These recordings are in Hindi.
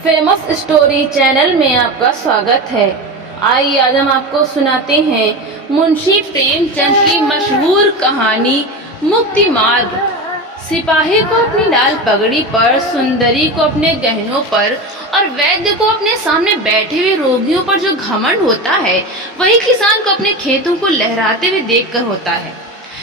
फेमस स्टोरी चैनल में आपका स्वागत है। आइए आज हम आपको सुनाते हैं मुंशी प्रेमचंद की मशहूर कहानी मुक्ति मार्ग। सिपाही को अपनी लाल पगड़ी पर, सुंदरी को अपने गहनों पर और वैद्य को अपने सामने बैठे हुए रोगियों पर जो घमंड होता है, वही किसान को अपने खेतों को लहराते हुए देखकर होता है।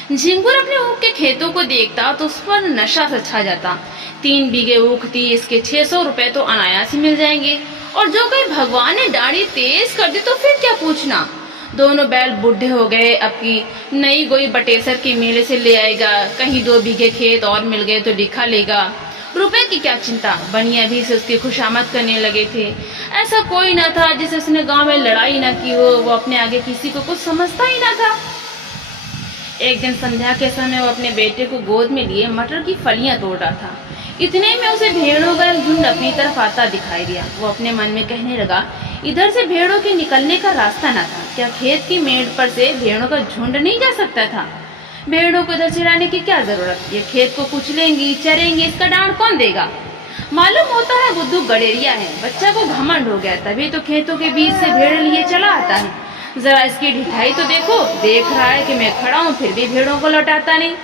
झिंगुर अपने ऊख के खेतों को देखता तो उस पर नशा सा छा जाता। 3 बीघे ऊख थी, इसके 600 रुपए तो अनायास ही मिल जाएंगे, और जो कोई भगवान ने दाढ़ी तेज कर दी तो फिर क्या पूछना। दोनों बैल बूढ़े हो गए, अब की नई गोई बटेसर के मेले से ले आएगा, कहीं 2 बीघे खेत और मिल गए तो दिखा लेगा। रुपए की क्या चिंता, बनिया भी से उसकी खुशामद करने लगे थे। ऐसा कोई ना था जिसे उसने गांव में लड़ाई ना की हो, वो अपने आगे किसी को कुछ समझता ही ना था। एक दिन संध्या के समय वो अपने बेटे को गोद में लिए मटर की फलियां तोड़ रहा था। इतने में उसे भेड़ों का झुंड अपनी तरफ आता दिखाई दिया। वो अपने मन में कहने लगा, इधर से भेड़ों के निकलने का रास्ता न था, क्या खेत की मेड़ पर से भेड़ों का झुंड नहीं जा सकता था? भेड़ों को इधर चराने की क्या जरूरत, ये खेत को कुचलेंगी, चरेंगी, इसका डांड कौन देगा? मालूम होता है बुद्धू गडेरिया है, बच्चा को घमंड हो गया, तभी तो खेतों के बीच से भेड़ लिए चला आता है। जरा इसकी ढिठाई तो देखो, देख रहा है कि मैं खड़ा हूँ फिर भी भेड़ों को लौटाता नहीं।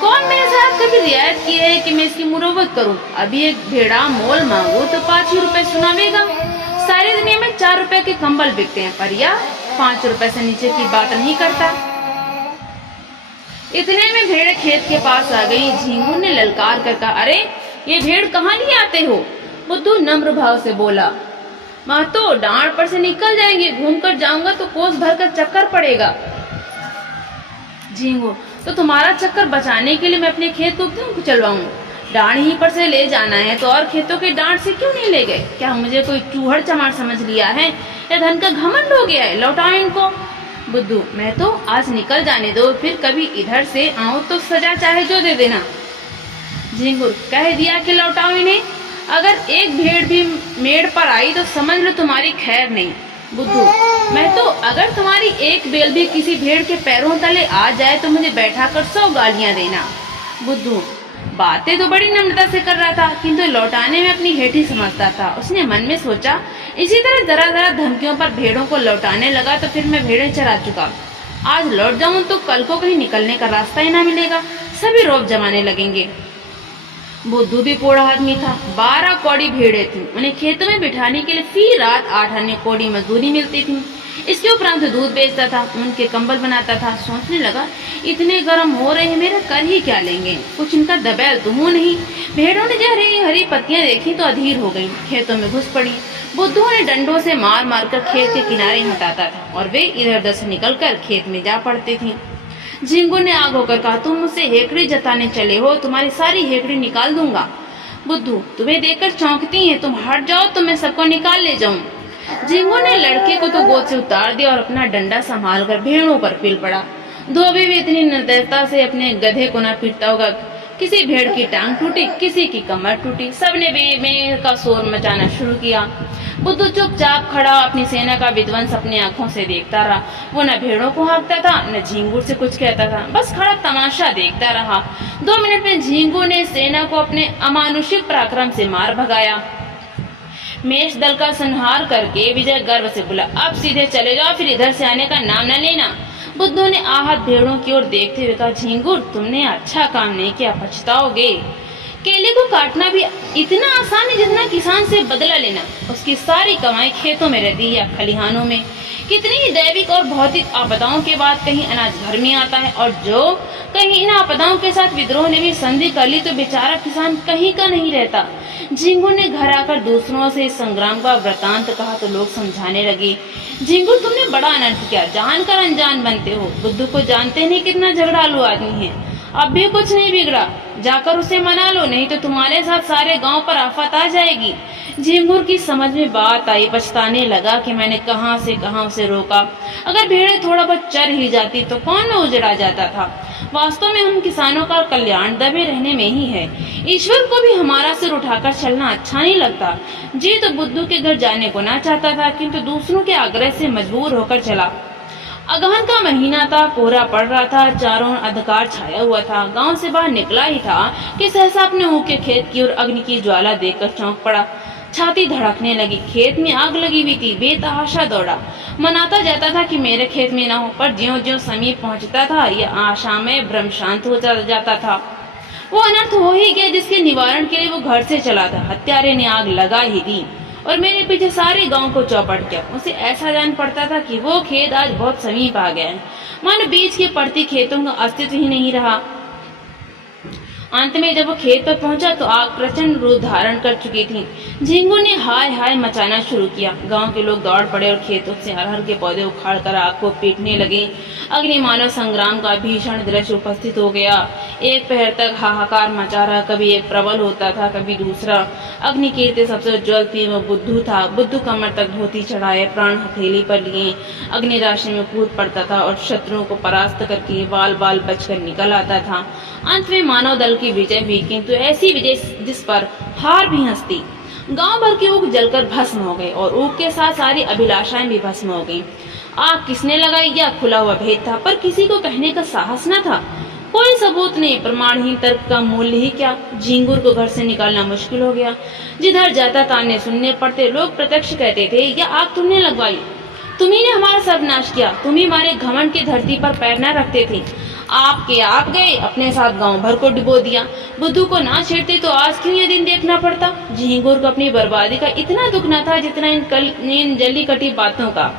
कौन मेरे साथ कभी रियायत की है कि मैं इसकी मुरव्वत करूं? अभी एक भेड़ा मोल मांगू तो 5 ही रुपए सुनावेगा। सारी दुनिया में 4 रुपए के कंबल बिकते हैं, पर यह 5 रुपए से नीचे की बात नहीं करता। इतने में भेड़ खेत के पास आ गई। झिंगुर ने ललकार कर कहा, अरे ये भेड़ कहाँ लिए आते हो? बुद्धू नम्र भाव से बोला, महतो डांड पर से निकल जाएंगे, घूम कर जाऊंगा तो कोस भर कर चक्कर पड़ेगा। झिंगुर, तो तुम्हारा चक्कर बचाने के लिए मैं अपने खेत को क्यों कुचलवाऊं? डांड ही पर से ले जाना है तो और खेतों के डांड से क्यों नहीं ले गए? क्या मुझे कोई चूहड़ चमार समझ लिया है या धन का घमंड हो गया है? लौटाओ इनको। बुद्धू, मैं तो आज निकल जाने दो, फिर कभी इधर से आऊं तो सजा चाहे जो दे देना। झिंगुर, कह दिया कि लौटाओ इन्हें। अगर एक भेड़ भी मेड़ पर आई तो समझ लो तुम्हारी खैर नहीं। बुद्धू, मैं तो अगर तुम्हारी एक बेल भी किसी भेड़ के पैरों तले आ जाए तो मुझे बैठा कर 100 गालियां देना। बुद्धू, बातें तो बड़ी नम्रता से कर रहा था, किंतु लौटाने में अपनी हेठी समझता था। उसने मन में सोचा, इसी तरह जरा जरा धमकियों पर भेड़ों को लौटाने लगा तो फिर मैं भेड़ें चरा चुका। आज लौट जाऊं तो कल को कहीं निकलने का रास्ता ही ना मिलेगा, सभी रौब जमाने लगेंगे। बुद्धू भी पोड़ा आदमी था। 12 कौड़ी भेड़े थी, उन्हें खेतों में बिठाने के लिए फी रात 8 अन्य कौड़ी मजदूरी मिलती थी। इसके उपरांत दूध बेचता था, उनके कंबल बनाता था। सोचने लगा, इतने गर्म हो रहे हैं, मेरा कर ही क्या लेंगे, कुछ इनका दबैल तो हूं नहीं। भेड़ों ने जो हरी हरी पत्तियां देखी तो अधीर हो गई, खेतों में घुस पड़ी। बुद्धू ने डंडों से मार मार कर खेत के किनारे हटाता था और वे इधर उधर से निकल कर खेत में जा पड़ती थी। झिंगुर ने आग होकर कहा, तुम मुझसे हेकड़ी जताने चले हो, तुम्हारी सारी हेकड़ी निकाल दूंगा। बुद्धू, तुम्हें देखकर चौंकती हैं, तुम हट जाओ तो मैं सबको निकाल ले जाऊं। झिंगुर ने लड़के को तो गोद से उतार दिया और अपना डंडा संभाल कर भेड़ों पर पील पड़ा। धोबी भी इतनी निर्दयता से अपने गधे को न पीटता होगा। किसी भेड़ की टांग टूटी, किसी की कमर टूटी, सबने बेमेर का शोर मचाना शुरू किया। बुद्धू चुपचाप खड़ा अपनी सेना का विध्वंस अपनी आंखों से देखता रहा। वो न भेड़ों को हाँकता था न झिंगुर से कुछ कहता था, बस खड़ा तमाशा देखता रहा। 2 मिनट में झिंगुर ने सेना को अपने अमानुषिक पराक्रम से मार भगाया। मेष दल का संहार करके विजय गर्व से बोला, अब सीधे चले जाओ, फिर इधर से आने का नाम न लेना। बुद्धू ने आहत भेड़ों की ओर देखते हुए कहा, झिंगुर, तुमने अच्छा काम नहीं किया, पछताओगे। केले को काटना भी इतना आसान है जितना किसान से बदला लेना। उसकी सारी कमाई खेतों में रहती है या खलिहानों में। कितनी ही दैविक और भौतिक आपदाओं के बाद कहीं अनाज घर में आता है, और जो कहीं इन आपदाओं के साथ विद्रोह ने भी संधि कर ली तो बेचारा किसान कहीं का नहीं रहता। झिंगुर ने घर आकर दूसरों से इस संग्राम का वृतांत कहा तो लोग समझाने लगे, झिंगुर, तुमने बड़ा अनर्थ किया, जानकर अनजान बनते हो। बुद्धू को जानते नहीं कितना झगड़ालू आदमी है, अब भी कुछ नहीं बिगड़ा, जाकर उसे मना लो, नहीं तो तुम्हारे साथ सारे गांव पर आफत आ जाएगी। झिंगुर की समझ में बात आई, पछताने लगा कि मैंने कहां से कहां उसे रोका। अगर भेड़ें थोड़ा बहुत चर ही जाती तो कौन न उजड़ा जाता था। वास्तव में हम किसानों का कल्याण दबे रहने में ही है। ईश्वर को भी हमारा सिर उठाकर चलना अच्छा नहीं लगता। जी तो बुद्धू के घर जाने को ना चाहता था, किंतु दूसरों के आग्रह से मजबूर होकर चला। अगहन का महीना था, कोहरा पड़ रहा था, चारों ओर अंधकार छाया हुआ था। गांव से बाहर निकला ही था कि सहसा अपने मुंह के खेत की ओर अग्नि की ज्वाला देखकर चौंक पड़ा। छाती धड़कने लगी। खेत में आग लगी हुई थी। बेतहाशा दौड़ा, मनाता जाता था कि मेरे खेत में ना हो, पर ज्यों-ज्यों समीप पहुंचता था यह आशा में भ्रम शांत हो जाता था। वो अनर्थ हो ही गया जिसके निवारण के लिए वो घर से चला था। हत्यारे ने आग लगा ही दी और मेरे पीछे सारे गांव को चौपट किया। उसे ऐसा जान पड़ता था कि वो खेत आज बहुत समीप आ गया है, मानो बीच के पड़ती खेतों का अस्तित्व ही नहीं रहा। अंत में जब वो खेत पर पहुंचा तो आग प्रचंड रूप धारण कर चुकी थी। झिंगू ने हाय हाय मचाना शुरू किया। गांव के लोग दौड़ पड़े और खेतों से अरहर के पौधे उखाड़कर आग को पीटने लगे। अग्नि मानव संग्राम का भीषण दृश्य उपस्थित हो गया। एक पहर तक हाहाकार मचा रहा, कभी एक प्रबल होता था, कभी दूसरा। अग्नि कीर्ति सबसे ज्वलती वो बुद्धू था। बुद्धू कमर तक धोती चढ़ाए, प्राण हथेली पर लिए अग्नि राशि में कूद पड़ता था और शत्रुओं को परास्त करके बाल बाल बचकर निकल आता था। अंत में मानव दल की विजय हुई, किंतु ऐसी विजय जिस पर हार भी हंसती। गांव भर की ऊख जलकर भस्म हो गई और ऊख के साथ सारी अभिलाषाएं भी भस्म हो गईं। आग किसने लगाई यह खुला हुआ भेद था, पर किसी को कहने का साहस न था। कोई सबूत नहीं, प्रमाणहीन तर्क का मूल्य ही क्या। झिंगुर को घर से निकालना मुश्किल हो गया। जिधर जाता ताने सुनने पड़ते। लोग प्रत्यक्ष कहते थे, यह आग तुमने लगवाई, तुम्ही ने हमारा सर्वनाश किया, तुम ही हमारे घमंड की धरती पर पैर न रखते थे। आप गए, अपने साथ गांव भर को डुबो दिया। बुद्धू को ना छेड़ते तो आज क्यों यह दिन देखना पड़ता। झिंगुर को अपनी बर्बादी का इतना दुख न था जितना इन जली कटी बातों का।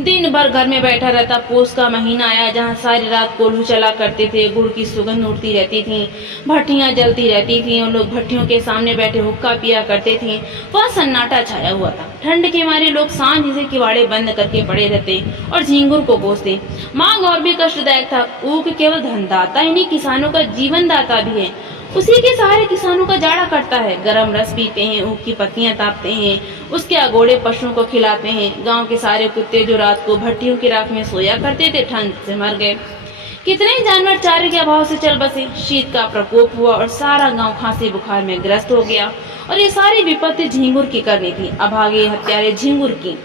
दिन भर घर में बैठा रहता। पोष का महीना आया जहाँ सारी रात कोल्हू चला करते थे। गुड़ की सुगंध उड़ती रहती थी, भट्टियां जलती रहती थी और लोग भट्टियों के सामने बैठे हुक्का पिया करते थे। वह सन्नाटा छाया हुआ था। ठंड के मारे लोग सांझ से किवाड़े बंद करके पड़े रहते और झिंगुर को कोसते। मांग और भी कष्टदायक था। ऊख केवल धनदाता ही नहीं, किसानों का जीवन दाता भी है। उसी के सहारे किसानों का जाड़ा कटता है। गरम रस पीते हैं, ऊख की पत्तियां तापते हैं, उसके अगोड़े पशुओं को खिलाते हैं। गांव के सारे कुत्ते जो रात को भट्टियों की राख में सोया करते थे, ठंड से मर गए। कितने जानवर चारे के अभाव से चल बसे। शीत का प्रकोप हुआ और सारा गांव खांसी बुखार में ग्रस्त हो गया। और ये सारी विपत्ति झिंगुर की करनी थी, अभागे हत्यारे झिंगुर की।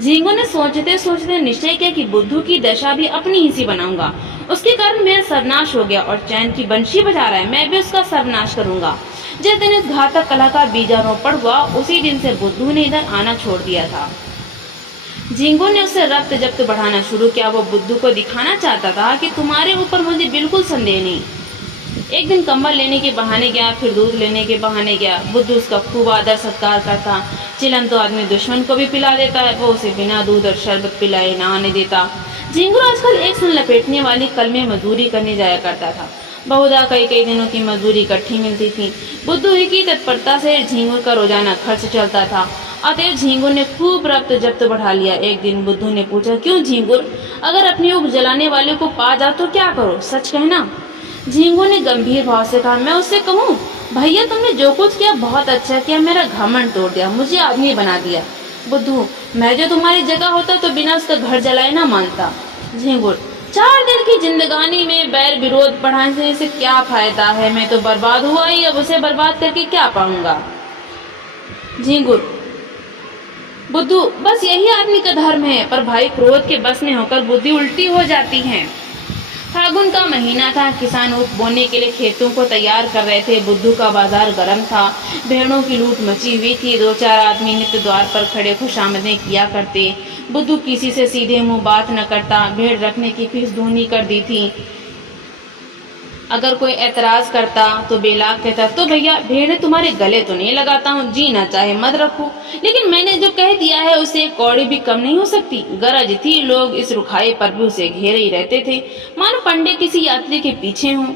झिंगुर ने सोचते सोचते निश्चय किया कि बुद्धू की दशा भी अपनी ही सी बनाऊंगा। उसके कारण मेरा सर्वनाश हो गया और चैन की बंशी बजा रहा है, मैं भी उसका सर्वनाश करूंगा। जिस दिन इस घातक कला का बीजारोपण हुआ, उसी दिन से बुद्धू ने इधर आना छोड़ दिया था। झिंगुर ने उससे रक्त जब्त बढ़ाना शुरू किया। वो बुद्धू को दिखाना चाहता था कि तुम्हारे ऊपर मुझे बिल्कुल संदेह नहीं। एक दिन कंबल लेने के बहाने गया, फिर दूध लेने के बहाने गया। बुद्धू उसका खूब आदर सत्कार करता। चिलम तो आदमी दुश्मन को भी पिला देता है, वो उसे बिना दूध और शरबत पिलाए ना आने देता। झिंगुर आजकल एक सन लपेटने वाली कल में मजदूरी करने जाया करता था। बहुधा कई दिनों की मजदूरी इकट्ठी मिलती थी। बुद्धू ही की तत्परता से झिंगुर का रोजाना खर्च चलता था। अतएव झिंगुर ने खूब रक्त जब्त बढ़ा लिया। एक दिन बुद्धू ने पूछा, क्यों झिंगुर, अगर अपनी ऊख जलाने वाले को पा जाओ तो क्या करो, सच कहना। झिंगुर ने गंभीर भाव से कहा, मैं उससे कहूँ, भैया तुमने जो कुछ किया बहुत अच्छा किया, मेरा घमंड तोड़ दिया, मुझे आदमी बना दिया। बुद्धू, मैं जो तुम्हारी जगह होता तो बिना उसका घर जलाए ना मानता। झिंगुर, 4 दिन की जिंदगानी में बैर विरोध बढ़ाने से क्या फायदा है, मैं तो बर्बाद हुआ ही, अब उसे बर्बाद करके क्या पाऊंगा। झिंगुर, बुद्धू, बस यही आदमी का धर्म है, पर भाई क्रोध के बस में होकर बुद्धि उल्टी हो जाती है। फागुन का महीना था। किसान ऊख बोने के लिए खेतों को तैयार कर रहे थे। बुद्धू का बाजार गर्म था। भेड़ों की लूट मची हुई थी। 2-4 आदमी नित्य द्वार पर खड़े खुशामदें किया करते। बुद्धू किसी से सीधे मुंह बात न करता। भेड़ रखने की फीस दूनी कर दी थी। अगर कोई ऐतराज करता तो बेलाग कहता, तो भैया भेड़ तुम्हारे गले तो नहीं लगाता हूँ, जी ना चाहे मत रखो, लेकिन मैंने जो कह दिया है उसे कौड़ी भी कम नहीं हो सकती। गरज थी। लोग इस रुखाई पर भी उसे घेरे ही रहते थे, मानो पंडे किसी यात्री के पीछे हों।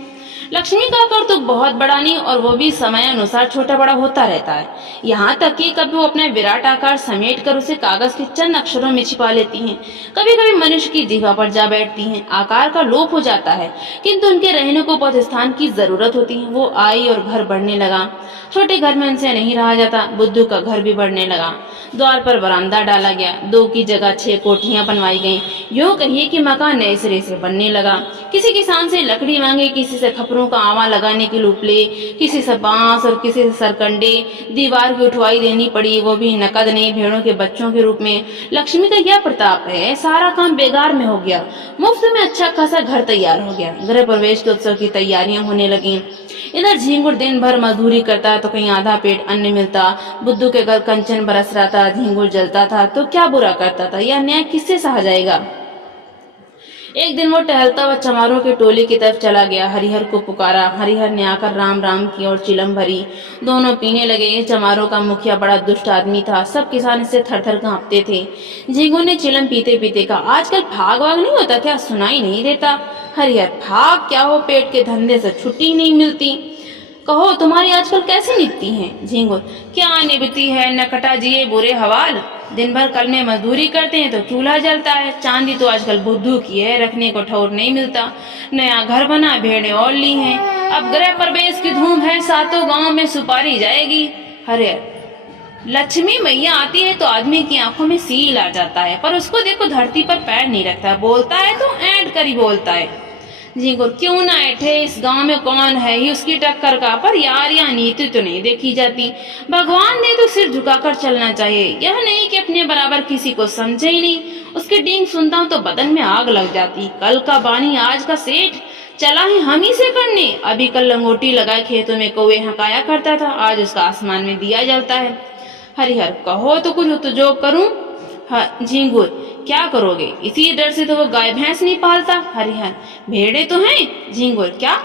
लक्ष्मी का आकार तो बहुत बड़ा नहीं, और वो भी समय अनुसार छोटा बड़ा होता रहता है। यहाँ तक कि कभी वो अपना विराट आकार समेट कर उसे कागज के चंद अक्षरों में छिपा लेती हैं। कभी कभी मनुष्य की जिह्वा पर जा बैठती हैं। आकार का लोप हो जाता है, किंतु उनके रहने को बहुत स्थान की जरूरत होती है। वो आई और घर बढ़ने लगा। छोटे घर में उनसे नहीं रहा जाता। बुद्धू का घर भी बढ़ने लगा। द्वार पर बरामदा डाला गया। 2 की जगह 6 कोठियां बनवाई गईं। यूं कहिए कि मकान नए सिरे से बनने लगा। किसी किसान से लकड़ी मांगे, किसी से खपरों का आवा लगाने की लुपले, किसी से बांस और किसी से सरकंडे। दीवार की उठवाई देनी पड़ी, वो भी नकद नहीं, भेड़ों के बच्चों के रूप में। लक्ष्मी का यह प्रताप है, सारा काम बेगार में हो गया। मुफ्त में अच्छा खासा घर तैयार हो गया। गृह प्रवेश के उत्सव की तैयारियां होने लगी। इधर झिंगुर दिन भर मजदूरी करता तो कहीं आधा पेट अन्न मिलता। बुद्धू के घर कंचन बरस रहा था, झिंगुर जलता था तो क्या बुरा करता था, यह न्याय किससे सहा जाएगा। एक दिन वो टहलता हुआ चमारों के टोले की तरफ चला गया। हरिहर को पुकारा। हरिहर ने आकर राम राम की और चिलम भरी। दोनों पीने लगे। चमारों का मुखिया बड़ा दुष्ट आदमी था। सब किसान इससे थर थर कांपते थे। झिंगू ने चिलम पीते पीते कहा, आजकल भाग वाग नहीं होता क्या, सुनाई नहीं देता। हरिहर, भाग क्या हो, पेट के धंधे से छुट्टी नहीं मिलती। कहो तुम्हारी आजकल कैसे निभती हैं। झिंगुर, क्या निभती है, नकटा जिए बुरे हवाल। दिन भर कल में मजदूरी करते हैं तो चूल्हा जलता है। चांदी तो आजकल बुद्धू की है, रखने को ठौर नहीं मिलता। नया घर बना, भेड़े और ली हैं। अब गृह प्रवेश की धूम है, सातों गांव में सुपारी जाएगी। हरे, लक्ष्मी मैया आती है तो आदमी की आंखों में सील आ जाता है, पर उसको देखो धरती पर पैर नहीं रखता। बोलता है तो ऐंठ कर ही बोलता है। झिंगुर, क्यों ना ऐठे, इस गांव में कौन है ही उसकी टक्कर का। पर यार यह नीति तो नहीं देखी जाती। भगवान ने तो सिर झुकाकर चलना चाहिए, यह नहीं कि अपने बराबर किसी को समझे ही नहीं। उसकी डींग सुनता हूँ तो बदन में आग लग जाती। कल का बानी आज का सेठ, चला है हम ही से करने। अभी कल लंगोटी लगाए खेतों में कौवे हकाया करता था, आज उसका आसमान में दिया जलता है। हरिहर, कहो तो कुछ तो करूं। झिंगुर, क्या करोगे, इसी डर से तो वो गाय भैंस नहीं पालता। हरिहर, भेड़े तो हैं। झिंगुर, क्या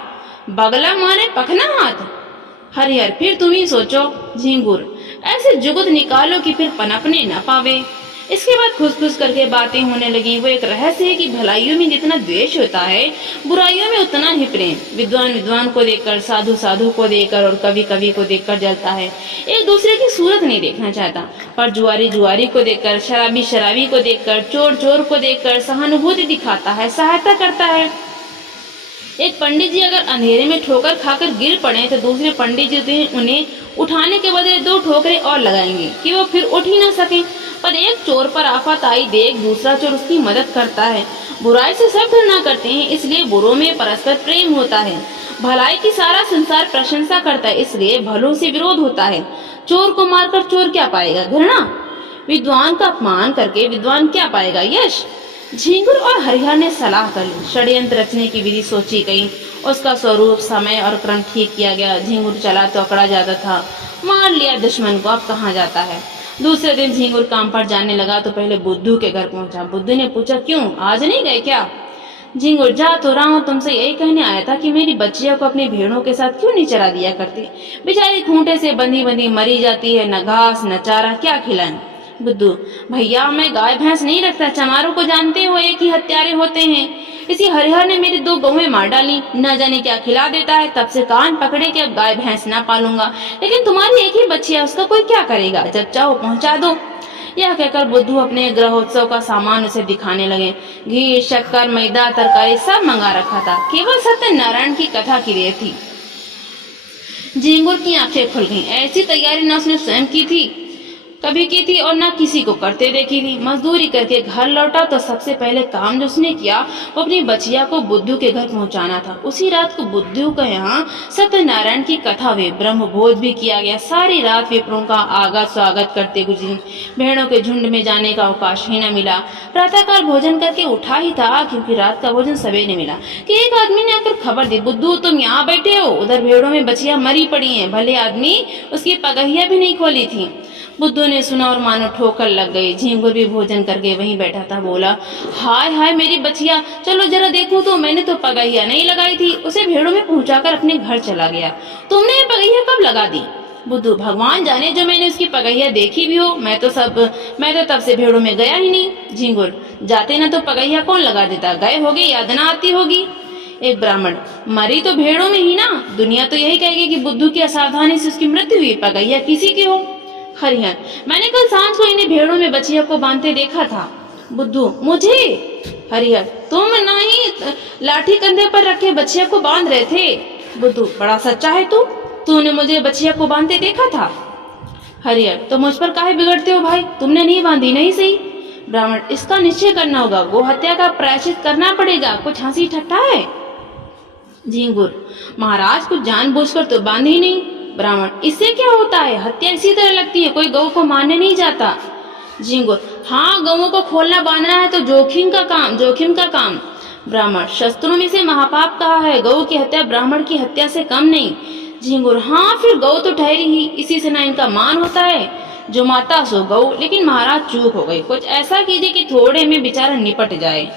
बगला मारे पखना हाथ। हरिहर, फिर तुम ही सोचो। झिंगुर, ऐसे जुगत निकालो कि फिर पनपने न पावे। इसके बाद खुस करके बातें होने लगी। वो एक रहस्य है कि भलाइयों में जितना द्वेष होता है, बुराइयों में उतना ही प्रेम। विद्वान विद्वान को देखकर, साधु साधु को देखकर और कवि कवि को देखकर जलता है। एक दूसरे की सूरत नहीं देखना चाहता, पर जुआरी जुआरी को देखकर, शराबी शराबी को देखकर, चोर चोर को देखकर सहानुभूति दिखाता है, सहायता करता है। एक पंडित जी अगर अंधेरे में ठोकर खाकर गिर पड़े तो दूसरे पंडित जी उन्हें उठाने के बदले 2 ठोकरें और लगाएंगे कि वो फिर उठ ही ना सके। पर एक चोर पर आफत आई देख दूसरा चोर उसकी मदद करता है। बुराई से सब घृणा करते हैं, इसलिए बुरों में परस्पर प्रेम होता है। भलाई की सारा संसार प्रशंसा करता है, इसलिए भलों से विरोध होता है। चोर को मारकर चोर क्या पाएगा, घृणा। विद्वान का अपमान करके विद्वान क्या पाएगा, यश। झिंगुर और हरिहर ने सलाह कर ली। षड्यंत्र रचने की विधि सोची गई। उसका स्वरूप, समय और क्रम ठीक किया गया। झिंगुर चला तो अकड़ा जाता था, मार लिया दुश्मन को, अब कहाँ जाता है। दूसरे दिन झिंगुर काम पर जाने लगा तो पहले बुद्धू के घर पहुंचा। बुद्धू ने पूछा, क्यों आज नहीं गए क्या। झिंगुर, जा तो रहा हूँ, तुमसे यही कहने आया था कि मेरी बच्चियों को अपनी भेड़ों के साथ क्यों नहीं चरा दिया करती। बेचारी खूंटे से बंधी बंधी मरी जाती है, न घास न चारा, क्या खिलाएं। बुद्धू, भैया मैं गाय भैंस नहीं रखता, चमारों को जानते हो एक ही हत्यारे होते हैं। इसी हरिहर ने मेरी 2 गौएं मार डाली, न जाने क्या खिला देता है। तब से कान पकड़े कि अब गाय भैंस ना पालूंगा। लेकिन तुम्हारी एक ही बच्ची है, उसका कोई क्या करेगा, जब चाहो पहुंचा दो। यह कहकर बुद्धू अपने ग्रहोत्सव का सामान उसे दिखाने लगे। घी, शक्कर, मैदा, तरकारी सब मंगा रखा था, केवल सत्यनारायण की कथा की देर थी। झिंगुर की आंखें खुल गईं। ऐसी तैयारी न उसने स्वयं की थी, कभी की थी और ना किसी को करते देखी थी। मजदूरी करके घर लौटा तो सबसे पहले काम जो उसने किया वो अपनी बचिया को बुद्धू के घर पहुंचाना था। उसी रात को बुद्धू के यहाँ सत्यनारायण की कथा हुई, ब्रह्म भोज भी किया गया। सारी रात विप्रों का आगा स्वागत करते गुजरी। भेड़ों के झुंड में जाने का अवकाश ही न मिला। प्रातःकाल भोजन करके उठा ही था, क्योंकि रात का भोजन सवेरे मिला, कि एक आदमी ने आकर खबर दी, बुद्धू तुम यहाँ बैठे हो, उधर भेड़ों में बचिया मरी पड़ी है। भले आदमी उसकी पगहिया भी नहीं खोली थी। बुद्धू ने सुना और मानो ठोकर लग गई। झिंगुर भी भोजन करके वहीं बैठा था। बोला, हाय हाय मेरी बचिया, चलो जरा देखो तो, मैंने तो पगहिया नहीं लगाई थी। उसे भेड़ों में पहुंचाकर अपने घर चला गया। तुमने ये पगहिया कब लगा दी। बुद्धू, भगवान जाने जो मैंने उसकी पगहिया देखी भी हो, मैं तो तब से भेड़ों में गया ही नहीं। झिंगुर, जाते ना तो पगहिया कौन लगा देता, गए होगे, याद ना आती होगी। एक ब्राह्मण, मरी तो भेड़ों में ही ना, दुनिया तो यही कहेगी कि बुद्धू की असावधानी से उसकी मृत्यु हुई, पगहिया किसी की हो। हरिहर, मैंने कल सांझ को इन्हें भेड़ों में बचिया को बांधते देखा था। बुद्धू, मुझे। हरिहर, तुम नहीं लाठी कंधे पर रखे बचिया को बांध रहे थे। बुद्धू, बड़ा सच्चा है तूने मुझे बचिया को बांधते देखा था। हरिहर, तो मुझ पर काहे बिगड़ते हो भाई, तुमने नहीं बांधी, नहीं सही। ब्राह्मण, इसका निश्चय करना होगा, गो हत्या का प्रायश्चित करना पड़ेगा, कुछ हंसी ठट्ठा है। झिंगुर, महाराज कुछ जानबूझकर तो बांधी नहीं। ब्राह्मण, इससे क्या होता है, हत्या इसी तरह लगती है, कोई गौ को मारने नहीं जाता। झिंगुर, हाँ गौओं को खोलना बांधना है तो जोखिम का काम। ब्राह्मण, शस्त्रों में से महापाप कहा है, गौ की हत्या ब्राह्मण की हत्या से कम नहीं। झिंगुर, हाँ फिर गौ तो ठहरी ही, इसी से ना इनका मान होता है। जो माता सो गौ, लेकिन महाराज चूक हो गई, कुछ ऐसा कीजिए कि थोड़े में बेचारा निपट जाए।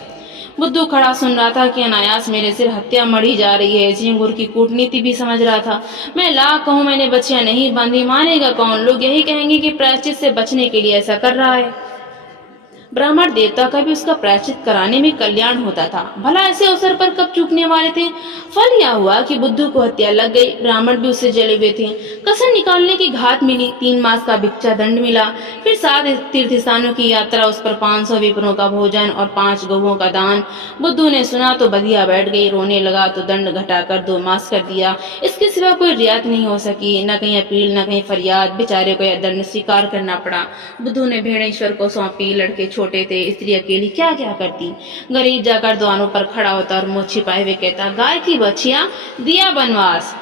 बुद्धू खड़ा सुन रहा था कि अनायास मेरे सिर हत्या मढ़ी जा रही है। झिंगुर की कूटनीति भी समझ रहा था। मैं लाख कहूं मैंने बच्चियां नहीं बांधी, मानेगा कौन? लोग यही कहेंगे कि प्रायश्चित से बचने के लिए ऐसा कर रहा है। ब्राह्मण देवता का भी उसका प्रायश्चित कराने में कल्याण होता था। भला ऐसे अवसर पर कब चूकने वाले थे? फल यह हुआ कि बुद्धू को हत्या लग गई। ब्राह्मण भी उससे जले हुए थे। कसर निकालने की घात मिली, 3 मास का भिक्षा दंड मिला, फिर 7 तीर्थ स्थानों की यात्रा, उस पर 500 विप्रों का भोजन और 5 गौओं का दान। बुद्धू ने सुना तो बधिया बैठ गई, रोने लगा तो दंड घटाकर 2 मास कर दिया। इसके सिवा कोई रियायत नहीं हो सकी, न कहीं अपील न कहीं फरियाद। बेचारे को यह दंड स्वीकार करना पड़ा। बुद्धू ने भेड़ेश्वर को सौंपी। लड़के छोटे थे, स्त्री अकेली क्या क्या करती। गरीब जाकर द्वारों पर खड़ा होता और मुंह छिपाए हुए कहता, गाय की बछिया, दिया बनवास।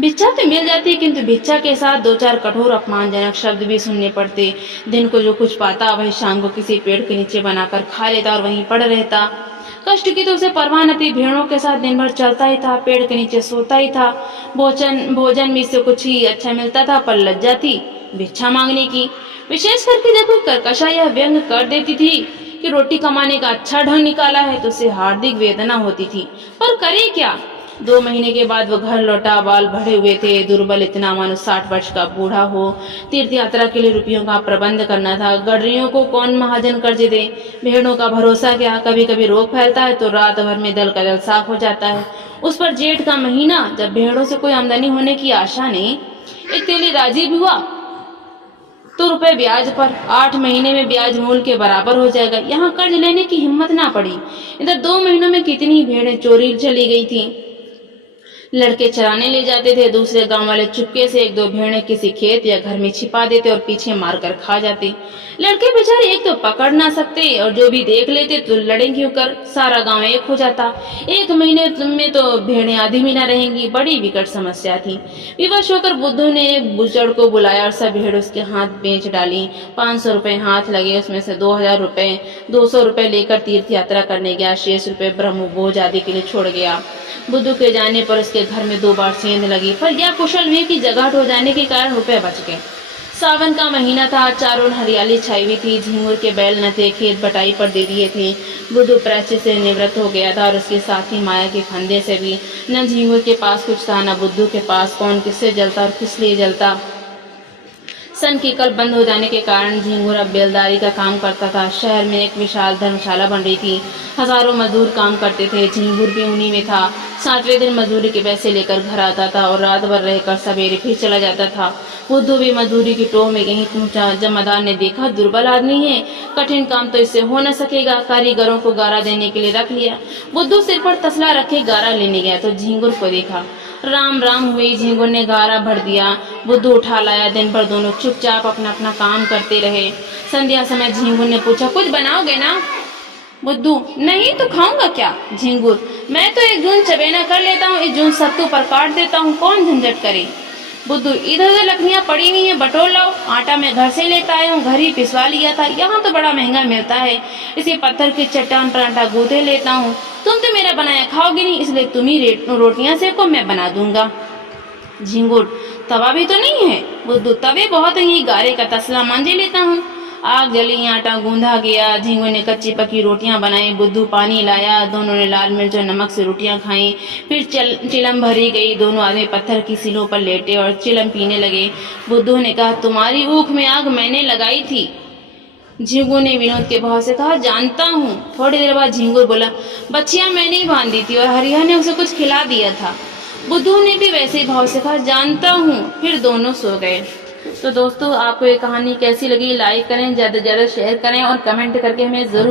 भिक्षा तो मिल जाती, किंतु भिक्षा के साथ 2-4 कठोर अपमानजनक शब्द भी सुनने पड़ते। दिन को जो कुछ पाता वही शाम को किसी पेड़ के नीचे बनाकर खा लेता और वहीं पड़ रहता। कष्ट की तो उसे परवाह न थी, भेड़ों के साथ दिन भर चलता ही था, पेड़ के नीचे सोता ही था। भोजन में से कुछ ही अच्छा मिलता था, पर लज्जा थी भिक्षा मांगने की। विशेष करके जब कोई कर्कशा यह व्यंग कर देती थी कि रोटी कमाने का अच्छा ढंग निकाला है, तो उसे हार्दिक वेदना होती थी, पर करे क्या? 2 महीने के बाद वो घर लौटा। बाल बढ़े हुए थे, दुर्बल इतना मानो 60 वर्ष का बूढ़ा हो। तीर्थ यात्रा के लिए रुपयों का प्रबंध करना था। गडरियों को कौन महाजन कर्ज दे? भेड़ों का भरोसा क्या? कभी कभी रोग फैलता है तो रात भर में दल का दल साफ हो जाता है। उस पर जेठ का महीना, जब भेड़ों से कोई आमदनी होने की आशा नहीं। एक तेली राजी भी हुआ तो रुपए ब्याज पर, 8 महीने में ब्याज मूल के बराबर हो जाएगा। यहाँ कर्ज लेने की हिम्मत ना पड़ी। इधर 2 महीनों में कितनी भेड़ें चोरी चली गई थी। लड़के चराने ले जाते थे, दूसरे गांव वाले चुपके से 1-2 भेड़ें किसी खेत या घर में छिपा देते और पीछे मारकर खा जाते। लड़के बेचारे एक तो पकड़ ना सकते और जो भी देख लेते तो लड़ेंगे होकर सारा गांव एक हो जाता। 1 महीने में तो भेड़ें आधी भी ना रहेंगी। बड़ी विकट समस्या थी। विवश होकर बुद्धू ने एक बुचड़ को बुलाया और सब भेड़ उसके हाथ बेच डाली। 500 रुपए हाथ लगे, उसमें से 2000 रुपए 200 रुपए लेकर तीर्थ यात्रा करने गया। शेष रुपए ब्रह्म बोझ आदि के लिए छोड़ गया। बुद्धू के जाने पर उसके घर में 2 बार सेंध लगी, पर यह कुशल हुई कि जगह हो जाने के कारण रुपए बच गए। सावन का महीना था, चारों हरियाली छाई हुई थी। झिंगुर के बैल न थे, खेत बटाई पर दे दिए थे। बुद्धू प्रायश्चित से निवृत्त हो गया था और उसके साथी माया के फंदे से भी। न झिंगुर के पास कुछ था, न बुद्धू के पास। कौन किससे जलता और किस लिए जलता? सन की कल बंद हो जाने के कारण झिंगुर अब बेलदारी का काम करता था। शहर में एक विशाल धर्मशाला बन रही थी, हजारों मजदूर काम करते थे। झिंगुर भी उन्हीं में था। 7वें दिन मजदूरी के पैसे लेकर घर आता था और रात भर रहकर सवेरे फिर चला जाता था। बुद्धू भी मजदूरी की टोह में यहीं पहुंचा। जमादार ने देखा दुर्बल आदमी है, कठिन काम तो इससे हो न सकेगा। कारीगरों को गारा देने के लिए रख लिया। बुद्धू सिर पर तसला रखे गारा लेने गया तो झिंगुर को देखा। राम राम हुई। झिंगुर ने गारा भर दिया, बुद्धू उठा लाया। दिन भर दोनों चुपचाप अपना अपना काम करते रहे। संध्या समय झिंगुर ने पूछा, कुछ बनाओगे ना? बुद्धू, नहीं तो खाऊंगा क्या? झिंगुर, मैं तो एक जून चबेना कर लेता हूँ, एक जून सत्तू पर काट देता हूँ, कौन झंझट करे। बुद्धू, इधर उधर लकड़ियां पड़ी हुई हैं, बटोर लाओ। आटा मैं घर से लेकर आया हूँ, घर ही पिसवा लिया था, यहाँ तो बड़ा महंगा मिलता है। इसी पत्थर की चट्टान पर आटा गूंथे लेता हूँ। तुम तो मेरा बनाया खाओगे नहीं, इसलिए तुम ही रोटियां सेको, मैं बना दूंगा। झिंगुर, तवा भी तो नहीं है। बुद्धू, तवे बहुत ही, गारे का तसला मांझे लेता हूँ। आग जली, आटा गूंधा गया। झिंगुर ने कच्ची पकी रोटियां बनाई, बुद्धू पानी लाया। दोनों ने लाल मिर्च और नमक से रोटियां खाई। फिर चिलम भरी गई। दोनों आदमी पत्थर की सिलों पर लेटे और चिलम पीने लगे। बुद्धू ने कहा, तुम्हारी ऊख में आग मैंने लगाई थी। झिंगुर ने विनोद के भाव से कहा, जानता हूँ। थोड़ी देर बाद झिंगुर बोला, बच्चियां मैंने ही बांधी थी और हरिया ने उसे कुछ खिला दिया था। बुद्धू ने भी वैसे ही भाव से कहा, जानता हूँ। फिर दोनों सो गए। तो दोस्तों, आपको ये कहानी कैसी लगी? लाइक करें, ज्यादा से ज्यादा शेयर करें और कमेंट करके हमें जरूर